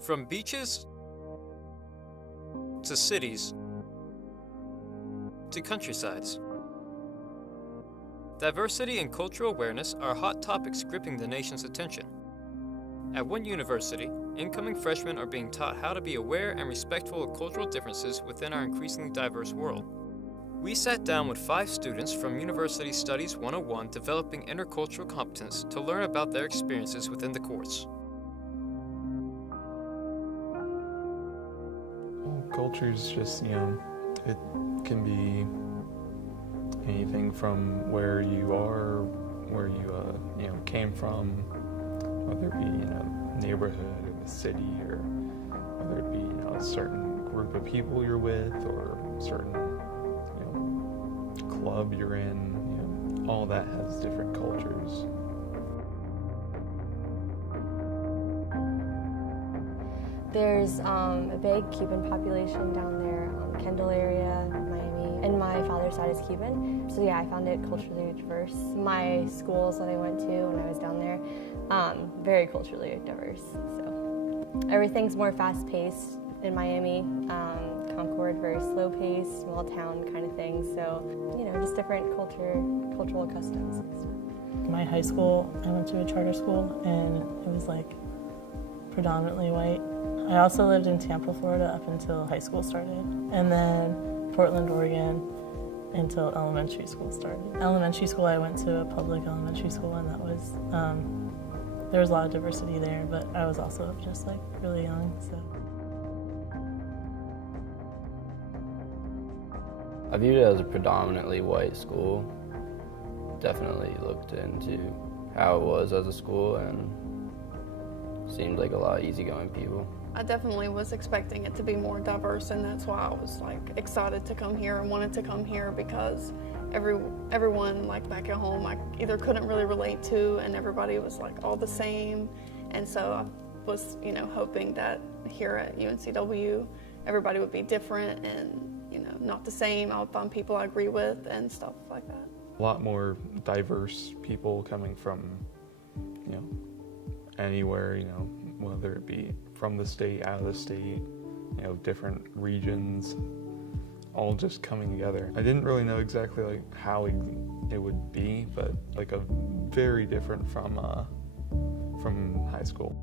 From beaches to cities to countrysides. Diversity and cultural awareness are hot topics gripping the nation's attention. At one university, incoming freshmen are being taught how to be aware and respectful of cultural differences within our increasingly diverse world. We sat down with 5 students from University Studies 101 developing intercultural competence to learn about their experiences within the course. Culture is just, it can be anything from where you are, where you, came from, whether it be, neighborhood or the city, or whether it be, a certain group of people you're with, or a certain, club you're in, all that has different cultures. There's a big Cuban population down there, Kendall area, Miami, and my father's side is Cuban. So yeah, I found it culturally diverse. My schools that I went to when I was down there, very culturally diverse. So everything's more fast-paced in Miami. Concord, very slow-paced, small town kind of thing. So, just different cultural customs. My high school, I went to a charter school, and it was predominantly white. I also lived in Tampa, Florida up until high school started, and then Portland, Oregon until elementary school started. Elementary school, I went to a public elementary school, and that was, there was a lot of diversity there, but I was also just really young, so. I viewed it as a predominantly white school. Definitely looked into how it was as a school and seemed like a lot of easygoing people. I definitely was expecting it to be more diverse, and that's why I was excited to come here and wanted to come here, because everyone back at home I either couldn't really relate to, and everybody was all the same. And so I was hoping that here at UNCW everybody would be different and not the same. I would find people I agree with and stuff like that. A lot more diverse people coming from anywhere, whether it be from the state, out of the state, different regions, all just coming together. I didn't really know exactly how it would be, but a very different from high school.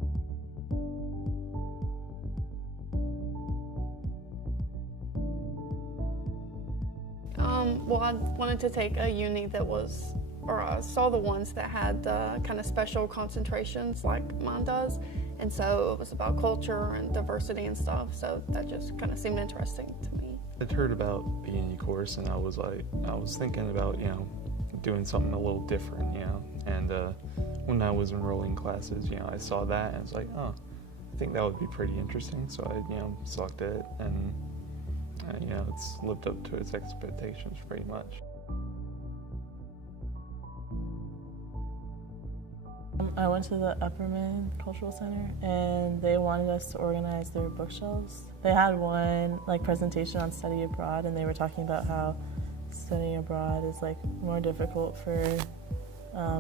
Well, I wanted to take a uni that was, or I saw the ones that had kind of special concentrations like mine does, and so it was about culture and diversity and stuff, so that just kind of seemed interesting to me. I'd heard about the UNI course, and I was thinking about, doing something a little different, and when I was enrolling classes, I saw that, and I was like, oh, I think that would be pretty interesting, so I, selected it, and it's lived up to its expectations pretty much. I went to the Upperman Cultural Center, and they wanted us to organize their bookshelves. They had one presentation on study abroad, and they were talking about how studying abroad is more difficult for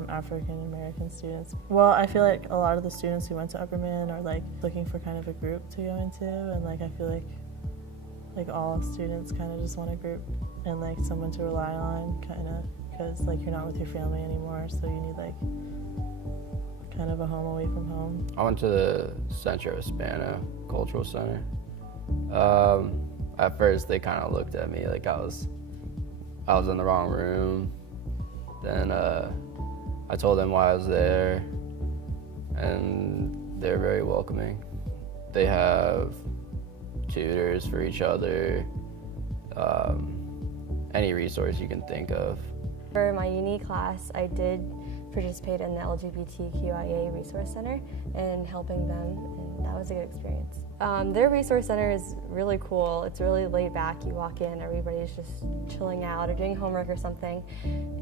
African American students. Well, I feel like a lot of the students who went to Upperman are looking for kind of a group to go into, and I feel like all students kind of just want a group and someone to rely on, kind of, because you're not with your family anymore, so you need kind of a home away from home. I went to the Centro Hispano Cultural Center. At first they kind of looked at me like I was in the wrong room. Then I told them why I was there, and they're very welcoming. They have tutors for each other, any resource you can think of. For my uni class, I did participate in the LGBTQIA Resource Center and helping them, and that was a good experience. Their Resource Center is really cool. It's really laid back. You walk in, everybody's just chilling out or doing homework or something,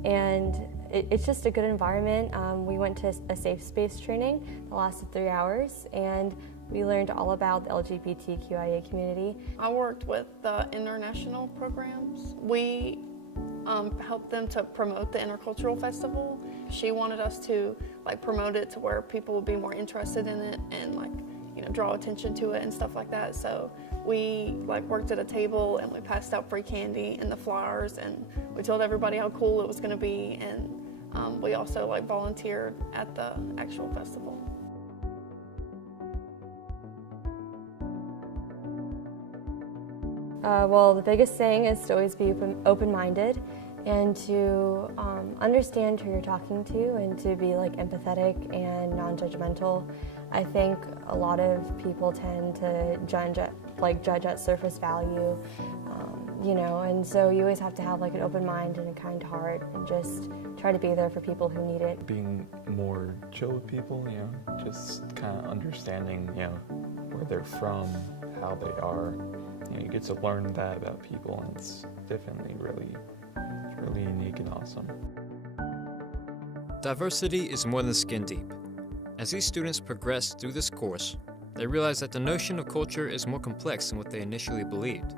and it's just a good environment. We went to a safe space training that lasted 3 hours, and we learned all about the LGBTQIA community. I worked with the international programs. We helped them to promote the Intercultural Festival. She wanted us to promote it to where people would be more interested in it and draw attention to it and stuff like that. So we like worked at a table and we passed out free candy and the flyers, and we told everybody how cool it was going to be, and we also like volunteered at the actual festival. Well, the biggest thing is to always be open-minded and to understand who you're talking to, and to be like empathetic and non-judgmental. I think a lot of people tend to judge at surface value, and so you always have to have like an open mind and a kind heart, and just try to be there for people who need it. Being more chill with people, just kind of understanding, where they're from, how they are. You get to learn that about people, and it's definitely really unique and awesome. Diversity is more than skin deep. As these students progress through this course, they realize that the notion of culture is more complex than what they initially believed.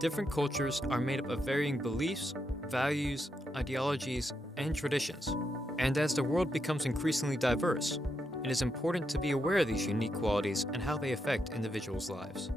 Different cultures are made up of varying beliefs, values, ideologies, and traditions. And as the world becomes increasingly diverse, it is important to be aware of these unique qualities and how they affect individuals' lives.